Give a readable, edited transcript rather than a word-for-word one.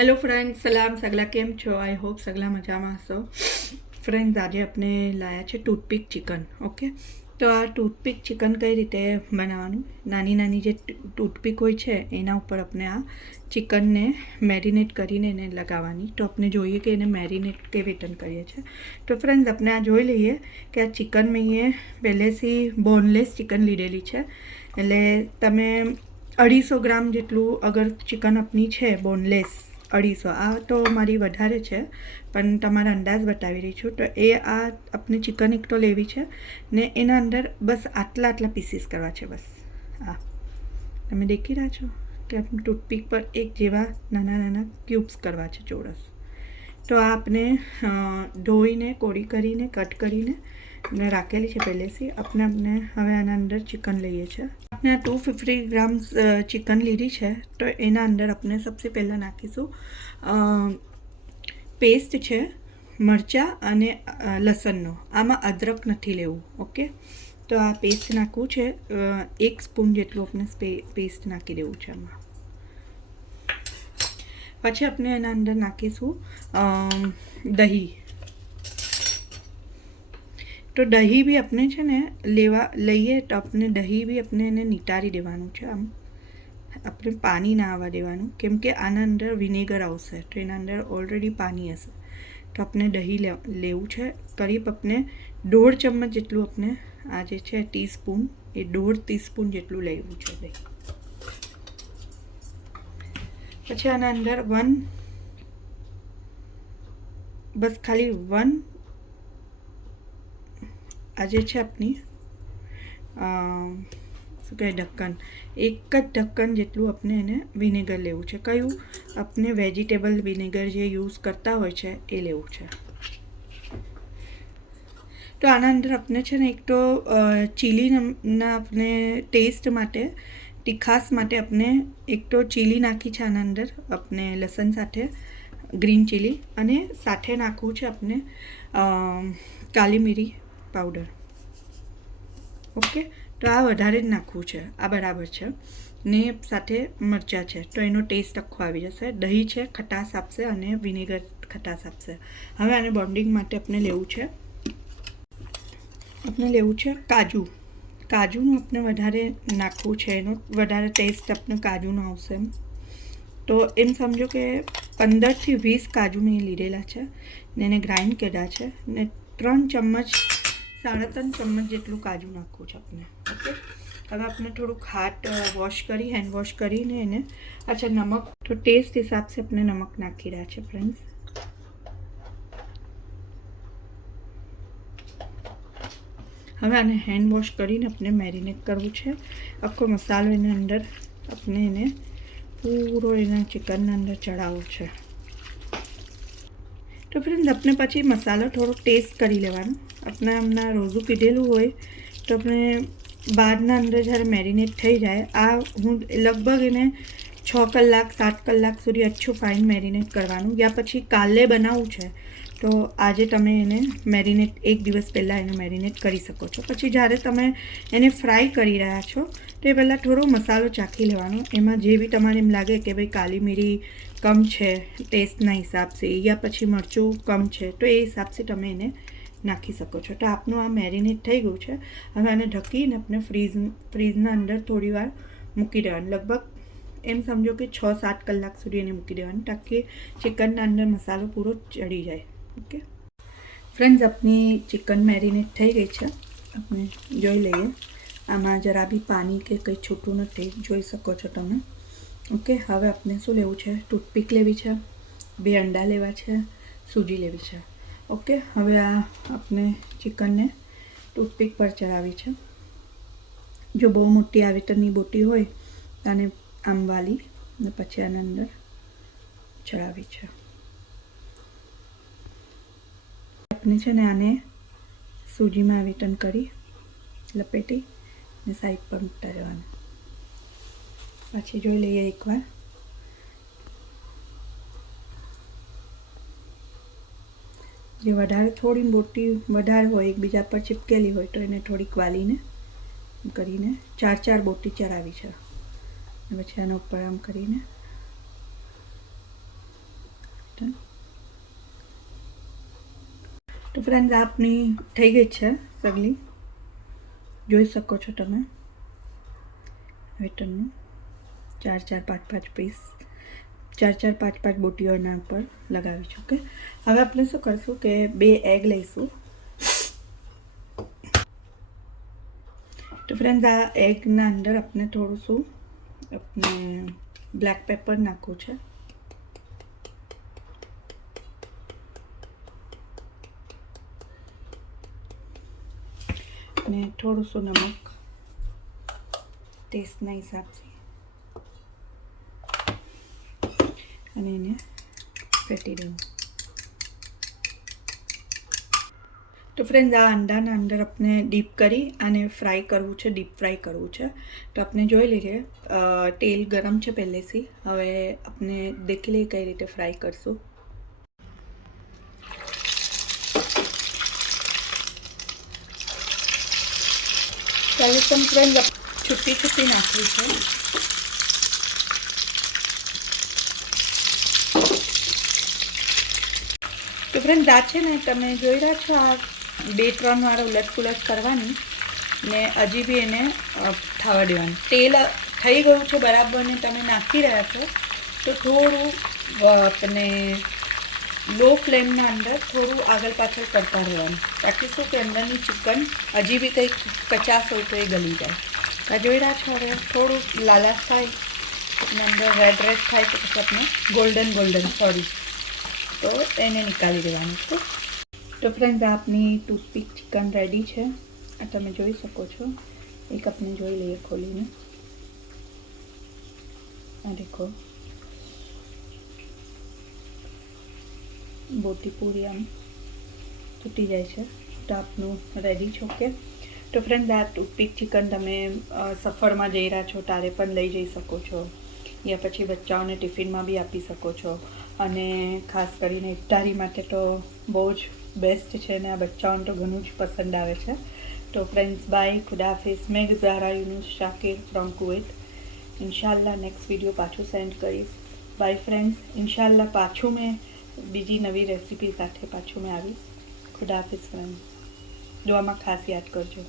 Hello friends, सलाम सगला केम छो। आई होप सगला मजा में हशो। फ्रेंड्स, आज अपने लाया है टूथपीक चिकन। ओके, तो आ टूथपीक चिकन कई रीते बनावानुं। नानी नानी जे टूथपीक होय छे एना उपर अपने आ चिकन ने मेरिनेट करीने एने लगावानी। तो अपने जोईए कि एने मेरिनेट केवी रीते करीए छे। तो फ्रेंड्स, अपने आ जोई लईए कि आ चिकन में ये पहेलेथी बोनलेस चिकन लीधेली छे। एटले तमे 250 ग्राम जेटलू अगर चिकन अपनी है बोनलेस 250 आ तो मारी वधारे छे पण तमारा अंदाज बतावी रही छूँ। तो ए आ अपने चिकन एक तो लेवी छे ने एना अंदर बस आटला आटला पीसीस करवा छे। बस आ तमे देखी रह्या छो कि अपने टूथपीक पर एक जेवा नाना नाना क्यूब्स करवा छे चौरस। तो आ आपने धोईने कोड़ी करीने कट करीने राखेली छे पहेलेथी। अपने हवे आना अंदर चिकन लईए छे। अपने 250 ग्राम चिकन लीधी है। तो एना अंदर अपने सबसे पहला नाखीशू पेस्ट है मरचा अने लसणनो। आमां अदरक नहीं लेवुं। ओके, तो आ पेस्ट नाखवुं छे। 1 स्पून जेटलुं अपने पेस्ट नाखी देवुं छे आमां। पछी अपने एना अंदर नाखीशुं दही। तो दही भी अपने छे ने लईए तो अपने दही भी अपने एने नितारी देवानुं छे। आम अपने पानी ना आवा देवानुं, केम के आना अंदर विनेगर आवशे तो एना अंदर ऑलरेडी पानी हशे। तो अपने दही लेवुं छे। करीब अपने 1.5 चम्मच जेटलुं अपने आ जे छे टीस्पून ए 1.5 टीस्पून जेटलुं लेवुं छे दही। पछी आना अंदर बस खाली 1 आज है अपनी शू कहे ढक्कन, एक ज ढक्कन जेटलू अपने एने विनेगर लेवुं छे। कयुं अपने वेजिटेबल विनेगर जे यूज करता होय छे ए लेवुं छे। तो आना अंदर अपने छे ने एक तो चीली ना अपने टेस्ट माटे तीखास माटे अपने एक तो चीली नाखी छे आना अंदर अपने लसन साथे ग्रीन चीली अने साथे नाखवुं छे अपने काली मिरी पाउडर। ओके, तो आ वधारे ज नाखवुं छे। आ बराबर छे ने साथे मरचा छे तो एनो टेस्ट आखो आवी जशे। दही छे खटास आपशे अने विनेगर खटास आपशे। हवे आने बोन्डिंग माटे अपने लेवुं छे। अपने लेवुं छे काजूनो अपने वधारे नाखवुं छे। एनो वधारे टेस्ट अपने काजूनो आवशे। तो एम समझो कि 15 થી 20 काजू ने लीधेला छे ने एने ग्राइंड कर्या छे ने 3 चम्मच 3.5 चम्मच जेटलू काजू नाखवुं छे अपने। ओके, हवे अपने थोड़ुंक हाथ वॉश करी हेन्ड वॉश करीने एने अच्छा नमक तो टेस्ट हिसाब से अपने नमक नाखी रह्या छे फ्रेंड्स। हवे आने हेन्ड वॉश करीने अपने मेरिनेट करवुं छे। आखो मसालो एने अंदर अपने एने पूरो एना चिकन अंदर चढ़ावो छे। तो फ्रेंड्स, अपने पछी मसालो थोड़ो टेस्ट करी लेवानो। अपने हमने रोजू पीधेलू होय तो अपने बादना अंदर जયારે मेरिनेट थई जाए आ हूँ लगभग एने 6 कलाक 7 कलाक सुधी अच्छुं फाइन मेरिनेट करवानुं। या पछी काले बनावुं छे तो आजे तमे एने मेरिनेट 1 दिवस पहला एने मेरिनेट करी शको छो। पछी ज्यारे तमे एने फ्राय करी रह्या छो तो ए पहेला थोड़ो मसालो चाखी लेवानो। एमां जे बी तमने एम लागे कि भाई काली मिरी कम है टेस्टना हिसाब से या पछी मरचुं कम है तो ए हिसाब से तमे एने नाखी शको छो। तो आपनुं आ मेरिनेट थई गयुं छे। हवे आने ढकीने अपने फ्रीजना अंदर थोड़ी वार मूकी देवानुं। लगभग एम समझो कि 6-7 कलाक सुधी एने मूकी देवानुं ताकि चिकनना अंदर मसालो पूरो चढ़ी जाए। ओके फ्रेंड्स, अपनी चिकन मेरिनेट थई गई है। अपने जोई लईए आमां जरा बी पानी के कंई छूटुं नथी, जोई शको छो तमे। ओके, हवे अपने शू लेवुं छे टूथपीक लेवी छे, 2 अंडा लेवा छे, सूजी लेवी छे। ओके, हवे आ अपने चिकन ने टूथपीक पर चढ़ावी छे। जो बहु मोटी आ रीतनी बोटी होय ताने आम वाली ने पछी आना अंदर चढ़ावी छे। अपने छे ने आने सूजी में आ रीतन करी लपेटी ने साइड पर मूकता जवानुं। पछी जोई लईए एक बार जे वधारे थोड़ी मोटी वधारे होय एकबीजा पर चिपकेली होय तो एने थोड़ीक वालीने करीने 4 बोटी चढ़ावी छे। पछी आना उपर आम करीने છે. તો ફ્રેન્ડ્સ આપની થઈ ગઈ છે સગલી, જોઈ શકો છો તમે. વેટરનું 4-4, 5-5 પીસ, 4-4, 5-5 બોટીઓ એના ઉપર લગાવી છે. ઓકે, હવે આપણે શું કરશું કે 2 એગ લઈશું. તો ફ્રેન્ડ્સ આ એગના અંદર આપણે થોડું શું આપણે બ્લેક પેપર નાખવું છે. અને થોડું શું નમક ટેસ્ટના હિસાબથી, અને એને ફેટી દેવું. તો ફ્રેન્ડ્સ આ અંડાના અંદર આપણે ડીપ કરી અને ફ્રાય કરવું છે, ડીપ ફ્રાય કરવું છે. તો આપણે જોઈ લઈએ તેલ ગરમ છે પહેલેથી. હવે આપણે દેખી લઈએ કઈ રીતે ફ્રાય કરશું. પહેલે તો ફ્રેન્ડ્સ છૂટી છૂટી નાખવી છે. તો ફ્રેન્ડ્સ આ છે ને તમે જોઈ રહ્યા છો, આ 2-3 વાર ઉલટ કરવાની ને હજી બી એને થવા દેવાનું. તેલ થઈ ગયું છે બરાબર ને તમે નાખી રહ્યા છો તો થોડું આપણે લો ફ્લેમના અંદર થોડું આગળ પાછળ કરતા રહેવાનું, તાકી શું કે અંદરની ચિકન હજી બી કંઈક કચાશ હોય તો એ ગળી જાય. આ જોઈ રહ્યા છો, હવે થોડું લાલાશ થાય અને અંદર રેડ થાય તો પછી આપણે ગોલ્ડન તો એને નીકાળી દેવાનું છે. તો ફ્રેન્ડ્સ આપની ટૂથપીક ચિકન રેડી છે. આ તમે જોઈ શકો છો. એક આપણે જોઈ લઈએ ખોલીને. આ દેખો, બોટી પૂરી આમ તૂટી જાય છે. તો આપનું રેડી છે. ઓકે, તો ફ્રેન્ડ્સ આ ટૂથપીક ચિકન તમે સફરમાં જઈ રહ્યા છો ત્યારે પણ લઈ જઈ શકો છો, યા પછી બચ્ચાઓને ટિફિનમાં બી આપી શકો છો. અને ખાસ કરીને ઇફતારી માટે તો બહુ જ બેસ્ટ છે ને આ બચ્ચાઓને તો ઘણું જ પસંદ આવે છે. તો ફ્રેન્ડ્સ બાય, ખુદાફિઝ. મેં ઝારા યુનુસ શાકિર ફ્રોમ કુવૈત. ઇન્શાલ્લાહ નેક્સ્ટ વિડીયો પાછું સેન્ડ કરીશ. Bye friends. ઇન્શાલ્લાહ પાછું મેં બીજી નવી રેસીપી સાથે પાછું મેં આવીશ. ખુદાફિઝ ફ્રેન્ડ્સ. દુઆમાં ખાસ યાદ કરજો.